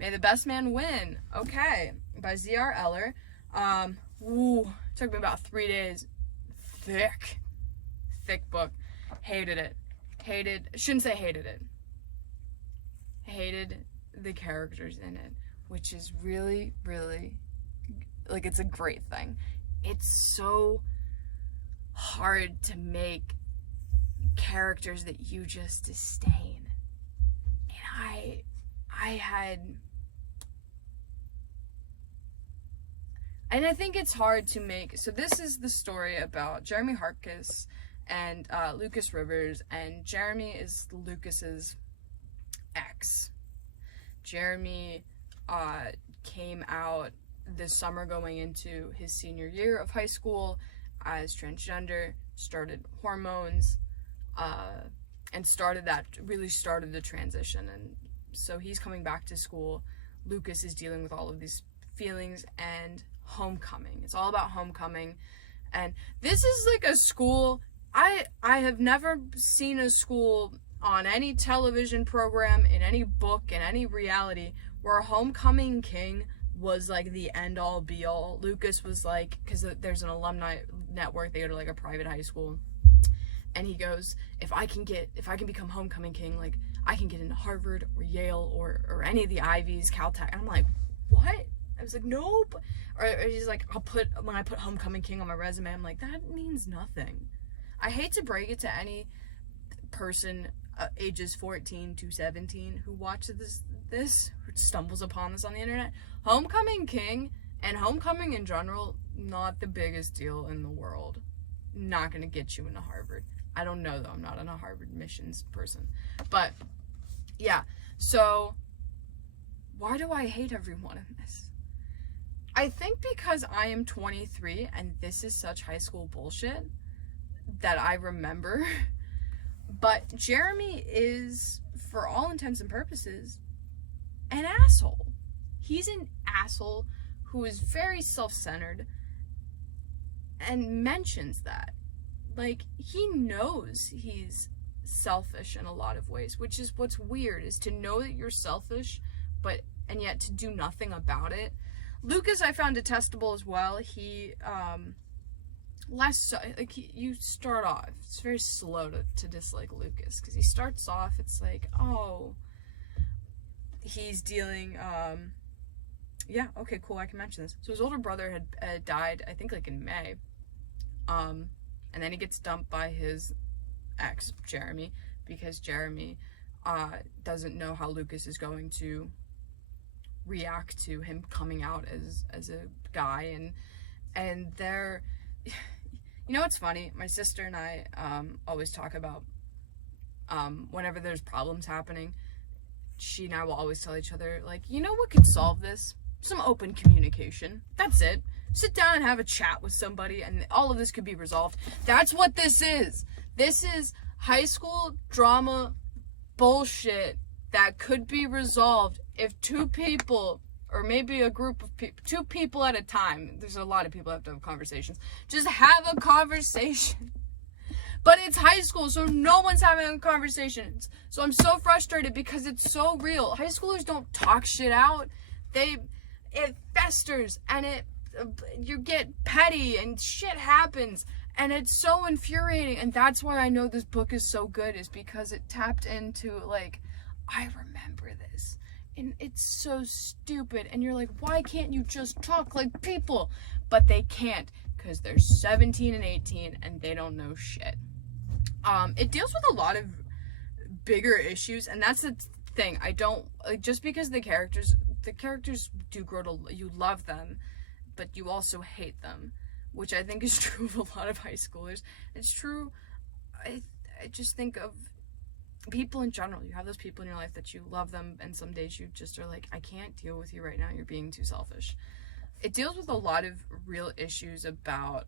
May the Best Man Win. Okay, by Z.R. Ellor. Took me about 3 days. Thick book. Hated it. Shouldn't say hated it. Hated the characters in it, which is really, really, like, it's a great thing. It's so hard to make characters that you just disdain. And I think it's hard to make. So this is the story about Jeremy Harkis and Lucas Rivers, and Jeremy is Lucas's ex. Jeremy came out this summer going into his senior year of high school as transgender, started hormones, and started the transition. And so he's coming back to school. Lucas is dealing with all of these feelings and homecoming. It's all about homecoming. And this is like a school, I have never seen a school on any television program, in any book, in any reality, where a homecoming king was like the end all be all. Lucas was like, because there's an alumni network, they go to like a private high school, and he goes, if I can become homecoming king, like I can get into Harvard or Yale or any of the Ivies, Caltech. And I'm like, what? I was like, nope. Or he's like, when I put homecoming king on my resume, I'm like, that means nothing. I hate to break it to any person ages 14 to 17 who watches this or stumbles upon this on the internet. Homecoming king and homecoming in general, not the biggest deal in the world. Not gonna get you into Harvard. I don't know though, I'm not a Harvard admissions person. But yeah, so why do I hate everyone in this? I think because I am 23 and this is such high school bullshit that I remember. But Jeremy is, for all intents and purposes, an asshole. He's an asshole who is very self-centered and mentions that. Like, he knows he's selfish in a lot of ways, which is what's weird, is to know that you're selfish, and yet to do nothing about it. Lucas I found detestable as well. He, you start off, it's very slow to dislike Lucas, because he starts off, it's like, oh, he's dealing, yeah, okay, cool, I can mention this. So his older brother had died, I think, like, in May, and then he gets dumped by his ex, Jeremy, because Jeremy, doesn't know how Lucas is going to react to him coming out as a guy, and they're, you know what's funny? My sister and I always talk about whenever there's problems happening, she and I will always tell each other, like, you know what could solve this? Some open communication. That's it. Sit down and have a chat with somebody and all of this could be resolved. That's what this is. This is high school drama bullshit that could be resolved if two people, or maybe a group of people, 2 people at a time, there's a lot of people that have to have conversations, just have a conversation. But it's high school, so no one's having a conversation. So I'm so frustrated because it's so real. High schoolers don't talk shit out. It festers, and you get petty, and shit happens, and it's so infuriating. And that's why I know this book is so good, is because it tapped into, like, I remember this, and it's so stupid, and you're like, why can't you just talk like people? But they can't, because they're 17 and 18, and they don't know shit. It deals with a lot of bigger issues, and that's the thing. I don't, like, just because the characters do grow to, you love them, but you also hate them, which I think is true of a lot of high schoolers. It's true, I just think of people in general. You have those people in your life that you love them, and some days you just are like, I can't deal with you right now, you're being too selfish. It deals with a lot of real issues about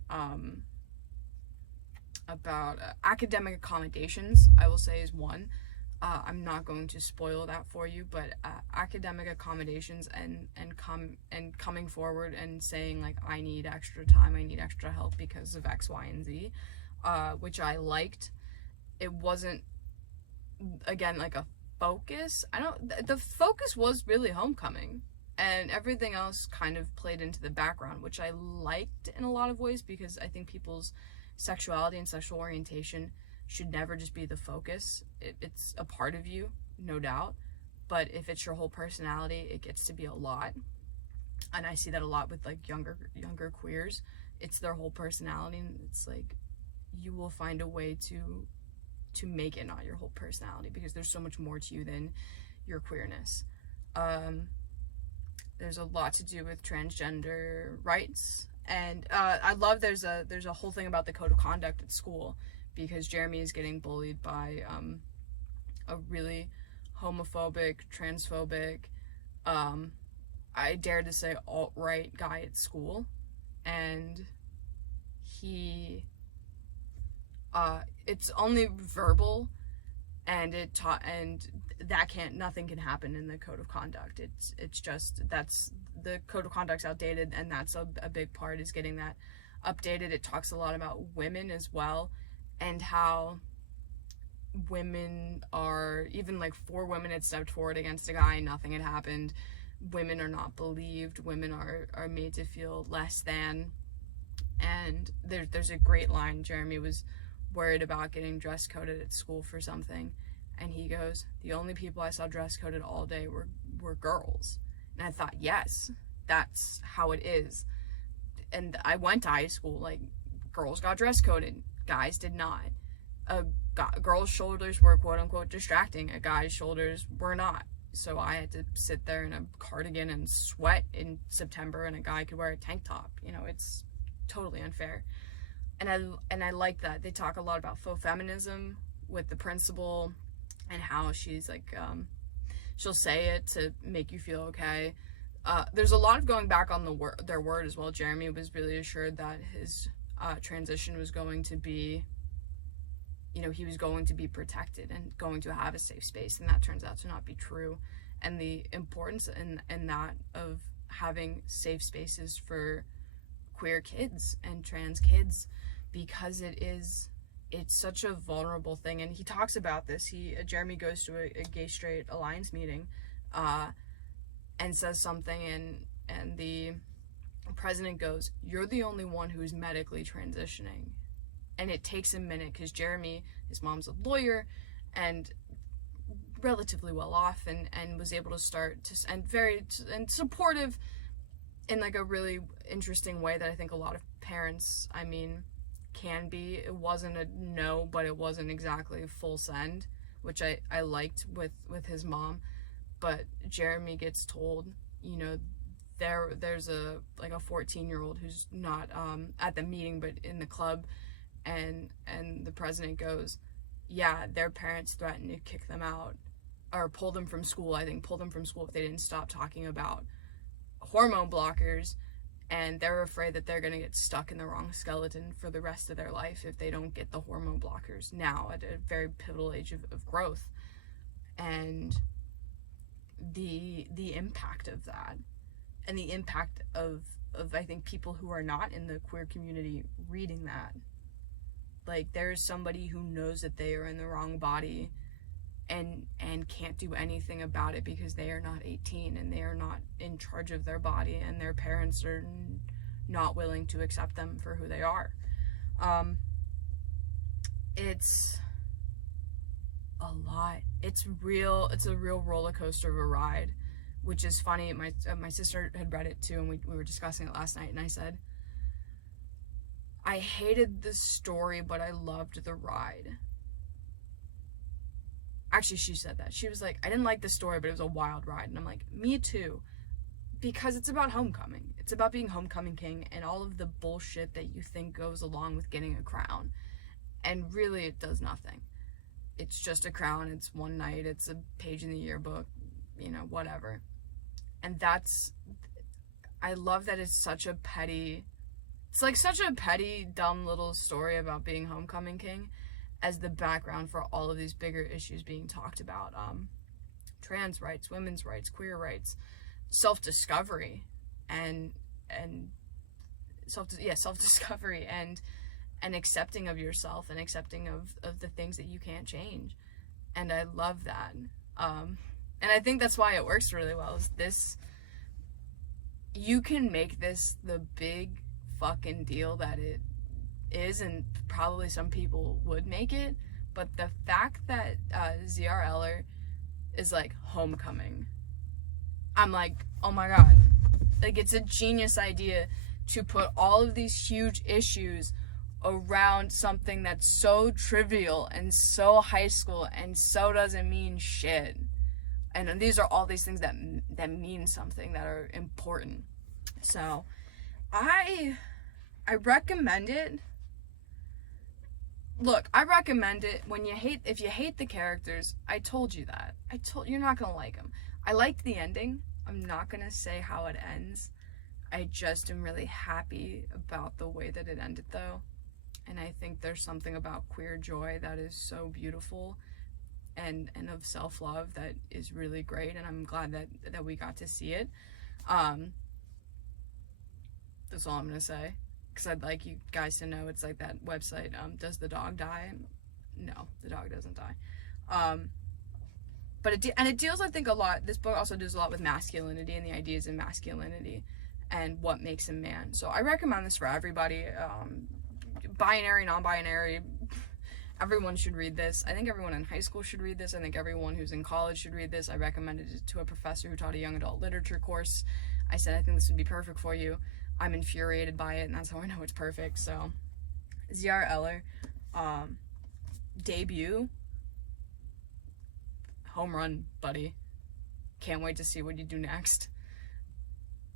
academic accommodations, I will say, is one. I'm not going to spoil that for you, but academic accommodations and coming forward and saying, like, I need extra time, I need extra help because of X, Y, and Z, which I liked. It wasn't, again, like a focus. The focus was really homecoming, and everything else kind of played into the background, which I liked in a lot of ways, because I think people's sexuality and sexual orientation should never just be the focus. It's a part of you, no doubt, but if it's your whole personality, it gets to be a lot. And I see that a lot with like younger queers. It's their whole personality, and it's like you will find a way to make it not your whole personality, because there's so much more to you than your queerness. There's a lot to do with transgender rights, and I love there's a whole thing about the code of conduct at school, because Jeremy is getting bullied by a really homophobic, transphobic, I dare to say alt-right guy at school, and he it's only verbal, and nothing can happen in the code of conduct. It's just, that's, the code of conduct's outdated, and that's a big part, is getting that updated. It talks a lot about women as well, and how women are, even like 4 women had stepped forward against a guy and nothing had happened. Women are not believed. Women are made to feel less than. And there's a great line. Jeremy was worried about getting dress coded at school for something, and he goes, "The only people I saw dress coded all day were girls." And I thought, yes, that's how it is. And I went to high school, like, girls got dress coded, guys did not. A girl's shoulders were quote unquote distracting, a guy's shoulders were not. So I had to sit there in a cardigan and sweat in September, and a guy could wear a tank top. You know, it's totally unfair. And I like that they talk a lot about faux feminism with the principal, and how she's like, she'll say it to make you feel okay. There's a lot of going back on their word as well. Jeremy was really assured that his transition was going to be, you know, he was going to be protected and going to have a safe space, and that turns out to not be true. And the importance in that of having safe spaces for queer kids and trans kids, because it's such a vulnerable thing. And he talks about this. Jeremy goes to a gay straight alliance meeting and says something, and the president goes, "You're the only one who's medically transitioning." And it takes a minute, because Jeremy, his mom's a lawyer and relatively well off, and was able to start to, and supportive in like a really interesting way that I think a lot of parents, I mean, can be. It wasn't a no, but it wasn't exactly full send, which I liked with his mom. But Jeremy gets told, you know, there's a 14-year-old who's not at the meeting but in the club, and the president goes, yeah, their parents threatened to kick them out or pull them from school. I think pull them from school if they didn't stop talking about hormone blockers, and they're afraid that they're going to get stuck in the wrong skeleton for the rest of their life if they don't get the hormone blockers now at a very pivotal age of growth. And the impact of that, and the impact of I think people who are not in the queer community reading that, like, there's somebody who knows that they are in the wrong body and can't do anything about it because they are not 18 and they are not in charge of their body, and their parents are not willing to accept them for who they are. It's a lot. It's a real roller coaster of a ride, which is funny. My sister had read it too, and we were discussing it last night, and I said, I hated the story, but I loved the ride. Actually, she said that. She was like, I didn't like the story, but it was a wild ride. And I'm like, me too. Because it's about homecoming. It's about being homecoming king and all of the bullshit that you think goes along with getting a crown. And really, it does nothing. It's just a crown. It's one night. It's a page in the yearbook. You know, whatever. And I love that it's such a petty, dumb little story about being homecoming king as the background for all of these bigger issues being talked about. Trans rights, women's rights, queer rights, self-discovery, and self-discovery, and accepting of yourself, and accepting of the things that you can't change. And I love that. And I think that's why it works really well, is this, you can make this the big fucking deal that it is, and probably some people would make it, but the fact that Z.R. Eller is like homecoming, I'm like, oh my god, like, it's a genius idea to put all of these huge issues around something that's so trivial and so high school and so doesn't mean shit. And these are all these things that mean something, that are important. So I recommend it. Look, I recommend it when if you hate the characters. I told you that. You're not gonna like them. I liked the ending. I'm not gonna say how it ends. I just am really happy about the way that it ended, though. And I think there's something about queer joy that is so beautiful, and of self-love, that is really great, and I'm glad that we got to see it. That's all I'm gonna say, because I'd like you guys to know, it's like that website, Does the Dog Die? No, the dog doesn't die. But it deals, I think, a lot, this book also deals a lot with masculinity and the ideas of masculinity and what makes a man. So I recommend this for everybody, binary, non-binary, everyone should read this. I think everyone in high school should read this. I think everyone who's in college should read this. I recommended it to a professor who taught a young adult literature course. I said, I think this would be perfect for you. I'm infuriated by it, and that's how I know it's perfect. So, Z.R. Eller, debut, home run, buddy. Can't wait to see what you do next.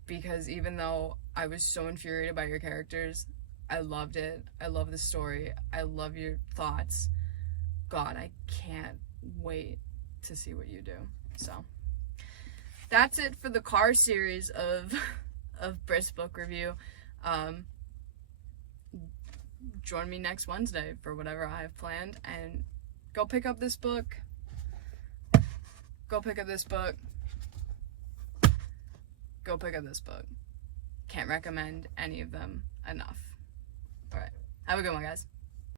Because even though I was so infuriated by your characters, I loved it. I love the story. I love your thoughts. God, I can't wait to see what you do. So, that's it for the car series of Britt's book review. Join me next Wednesday for whatever I have planned, and go pick up this book. Go pick up this book. Go pick up this book. Can't recommend any of them enough. Alright. Have a good one, guys.